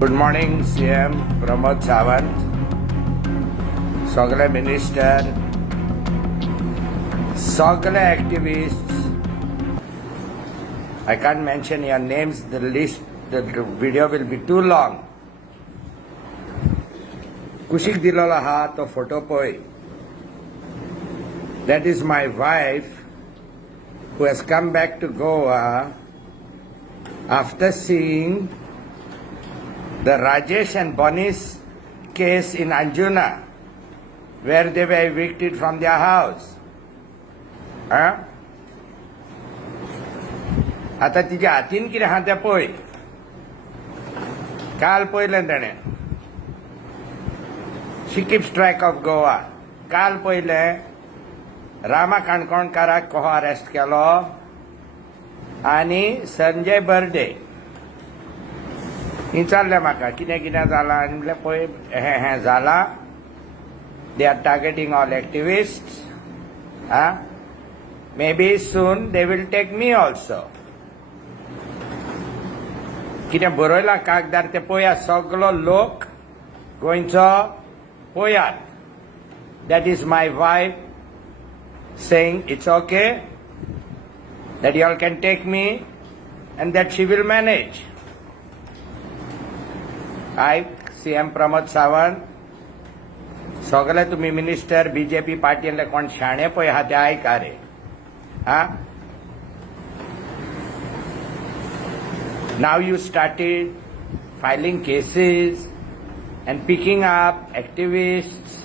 Good morning, CM Pramod Sawant, Sogale Minister, Sogale activists. I can't mention your names, the video will be too long. Kushik Dilala ha to photo poi. That is my wife who has come back to Goa after seeing the Rajesh and Bonnie's case in Anjuna, where they were evicted from their house. आता तिच्या हातीन कितें आहा तें पळय. काल पळयलें ताणें she keeps track of Goa. काल पळयलें रामा काणकोणकाराक कहो अरेस्ट केलो आनी संजय बर्डे विचारलें म्हाका कितें कितें जालां आनी म्हणलें पळय हें जालां. They are targeting all activists. Maybe soon they will take me also. कितें बरयलां कागदार तें पळयात. सगलो लोक गोंयचो पळयात. That is my wife saying it's okay, that you all can take me and that she will manage. I, CM Pramod Sawant, सगळे तुम्ही मिनिस्टर बीजेपी पार्टीले कोण शाणे पळय आहा ते आयका रे. Now you started filing cases and picking up activists.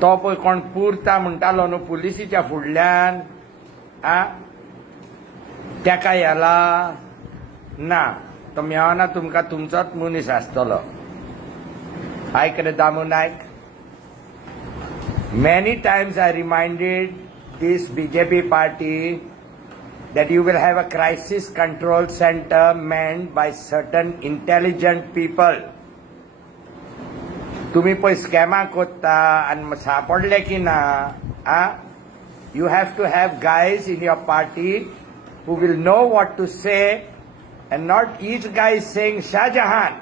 तो पळय कोण पुरता म्हणटालो न्हू पुलिसीच्या फुडल्यान, तेका येला ना. तो मेळना तुमकां तुमचोच मनीस आसतलो. आयक रे दामू नायक. Many times I reminded this BJP party that you will have a crisis control center manned by certain intelligent people. तुम्ही पळय स्कॅमा कोत्ता आनी सापडले की ना. You have to have guys in your party who will know what to say and not each guy saying Shahjahan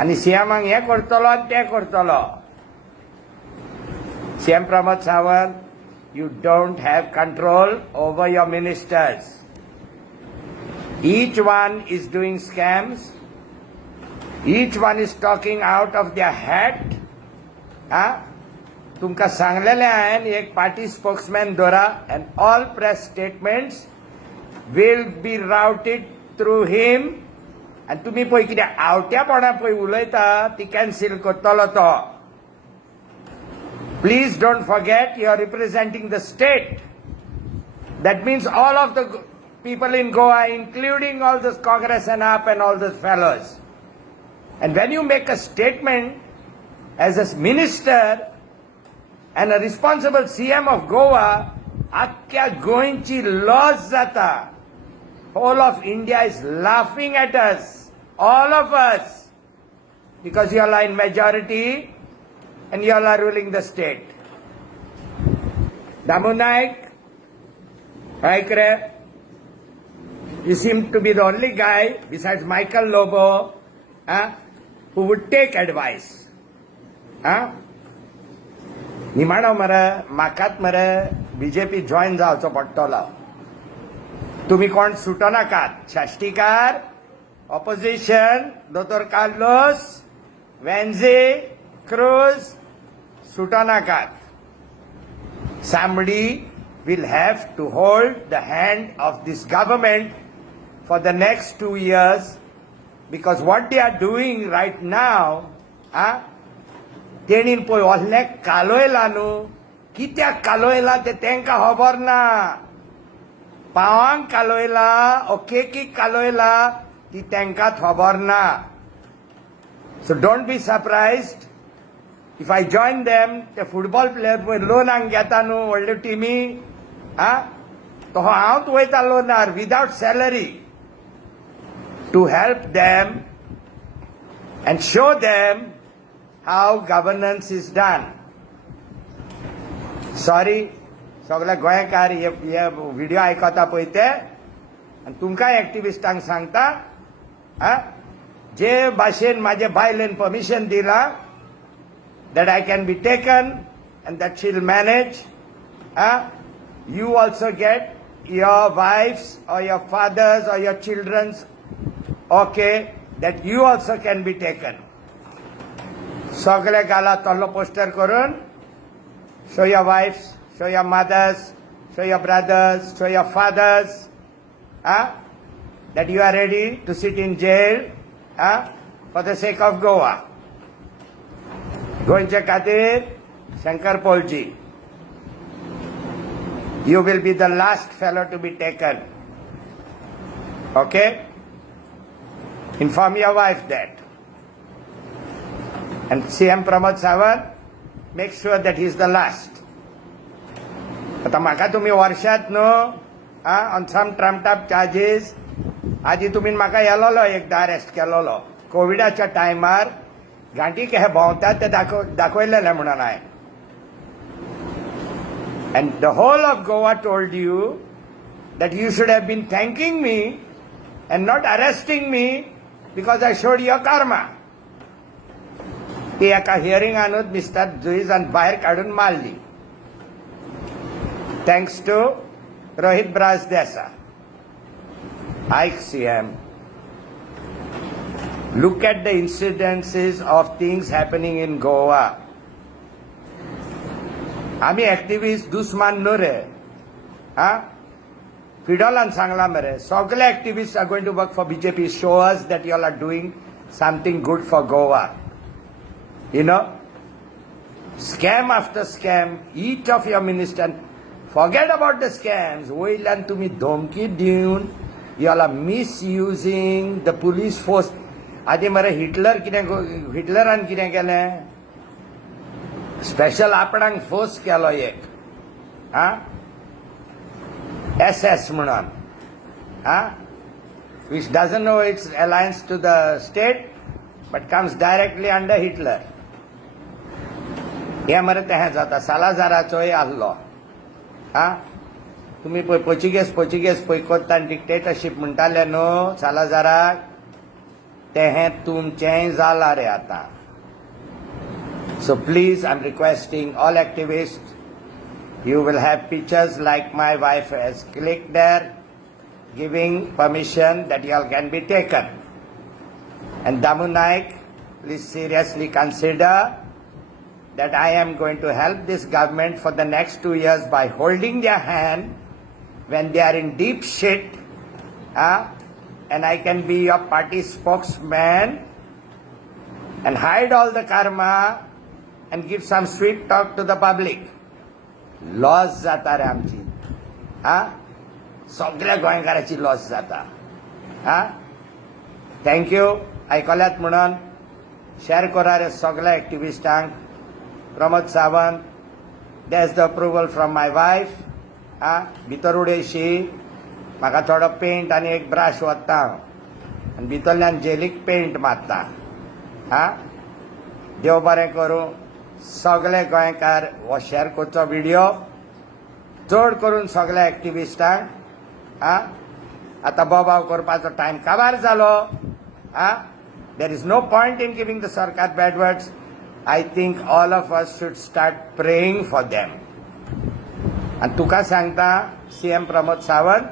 आनी सीएमाक हें करतलो आनी तें करतलो. CM Pramod Sawant, you don't have control over your ministers. Each one is doing scams. Each one is talking out of their hat. तुमकां सांगलेलें हांवें एक पार्टी स्पोक्समॅन दवरा and all press statements will be routed through him. आनी तुमी पळय कितें आवट्यापणां पळय उलयता ती कॅन्सील करतलो तो. Please don't forget you are representing the state. That means all of the people in Goa, including all those Congress and AAP and all those fellows. And when you make a statement as a minister and a responsible CM of Gowa, akkya Goenchi loss jata. Whole of India is laughing at us, all of us, because you all are in majority and you all are ruling the state. Damu Naik, Aikre, you seem to be the only guy besides Michael Lobo who would take advice. निमाणो मरे म्हाकाच मरे BJP join जावचो पडटलो. तुम्ही कोण सुटो नाकात. शाश्टीकार, opposition, दोतोर कार्लोस, वेन्झे, क्रूज, सुटो नाकात. Somebody will have to hold the hand of this government for the next 2 years. Because what they are doing right now, तेणीन पळय ohleक कालोयला न्हू. कित्याक कालोयला ते तांकां खबर ना. पावांक कालोयला ओ केकीक कालोयला ती तांकां खबर ना. So don't be surprised if I join them. ते फुटबॉल प्लेयर पळय लोनाक घेता न्हू व्हडल्यो टिमी, तो हांवच वयता Lonar without salary to help them and show them how governance is done. Sorry, सगळे गोंयकार हे व्हिडिओ आयकता पळय ते आणि तुमकां एक्टिविस्टांक सांगता जे भाशेन म्हाजे बायलेन परमिशन दिला that I can be taken and that she'll manage. You also get your wives or your fathers or your children's okay, that you also can be taken. Sogle gala tollo poster korun, show your wives, show your mothers, show your brothers, show your fathers, that you are ready to sit in jail for the sake of Goa. Goencho Kadir, Shankar Polji, you will be the last fellow to be taken. Okay? Inform your wife that. And CM Pramod Sawant, make sure that he is the last. आता म्हाका तुम्ही वर्षात न्हू on some trumped up charges, आधी तुम्ही म्हाका येलोलो एकदा arrest केलोलो कोविडाच्या टायमार गांठी कहे भोंवतात ते दाखयलेले म्हणून हांवें. And the whole of Goa told you that you should have been thanking me and not arresting me because I showed your karma. ती एका हियरिंगानूच मिस्टर जुईजान भायर काडून मारली. Thanks to Rohit Brasdesa. Ike CM. Look at the incidences of things happening in Goa. आम्ही activists दुश्मन न्हू रे. Fidolan Sangla मरे. सगळे activists are going to work for BJP. Show us that you all are doing something good for Goa. You know, scam after scam, each of your ministers, forget about the scams. Wailan तुम्ही धमकी दिवन, you all are misusing the police force. आधी मरे हिटलरान कितें केलें? Special आपणांक force केलो एक, SS म्हणून, which doesn't know its alliance to the state, but comes directly under Hitler. हे मरे तें जाता सालाजाराचोय आसलो. तुम्ही पळय पोर्चुगेज पळय कोत्ता डिक्टेटरशीप म्हणटाले न्हू सालाजाराक, तें तुमचेंय जालां रे आतां. So please, I'm requesting all activists, you will have pictures like my wife has clicked there, giving permission that you all can be taken. And Damu Naik, please seriously consider that I am going to help this government for the next 2 years by holding their hand when they are in deep shit, and I can be your party spokesman and hide all the karma and give some sweet talk to the public. Loss जाता रे आमची. सगळ्या गोंयकाराची loss जाता. Thank you आयकल्यात म्हणून share करा रे सगळ्या एक्टिविस्टांक. Pramod Sawant, there's the approval from my wife. भितर उडयशी, म्हाका थोडो पेंट आनी एक ब्रश वता आनी भितरल्यान जेलीक पेंट मारता. देव बरें करूं. सगळे गोंयकार हो शेअर करचो व्हिडिओ, चड करून सगळ्या एक्टिविस्टांक. आतां बोबाव करपाचो टायम काबार जालो. There is no point in giving the सरकार bad words. I think all of us should start praying for them. आणि तुका सांगता CM प्रमोद सावंत,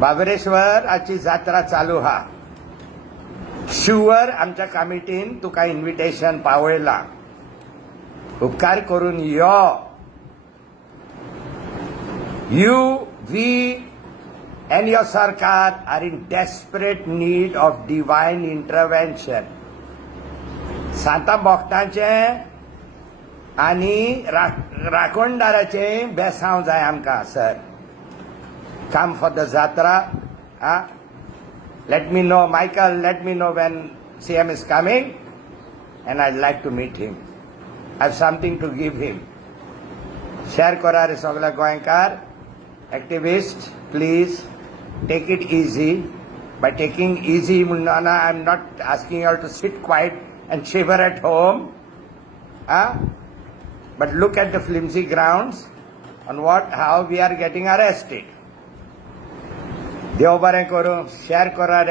बाबरेश्वराची जात्रा चालू हा. शुअर आमच्या कमिटीन तुका इन्व्हिटेशन पावयला. उपकार करून यो. You, we and your Sarkar are in desperate need of divine intervention. सांता भक्तांचे आनी राखणदाराचे बेसांव जाय आमकां sir. Come for the jatra. Let me know, Michael, let me know when CM is coming and I'd like to meet him. I have something to give him. Share kora re sogla goenkar. Activists, please take it easy. By taking easy, Munana, I'm not asking you all to sit quiet and shiver at home. But look at the flimsy grounds on how we are getting arrested. देव बरें करूं share करा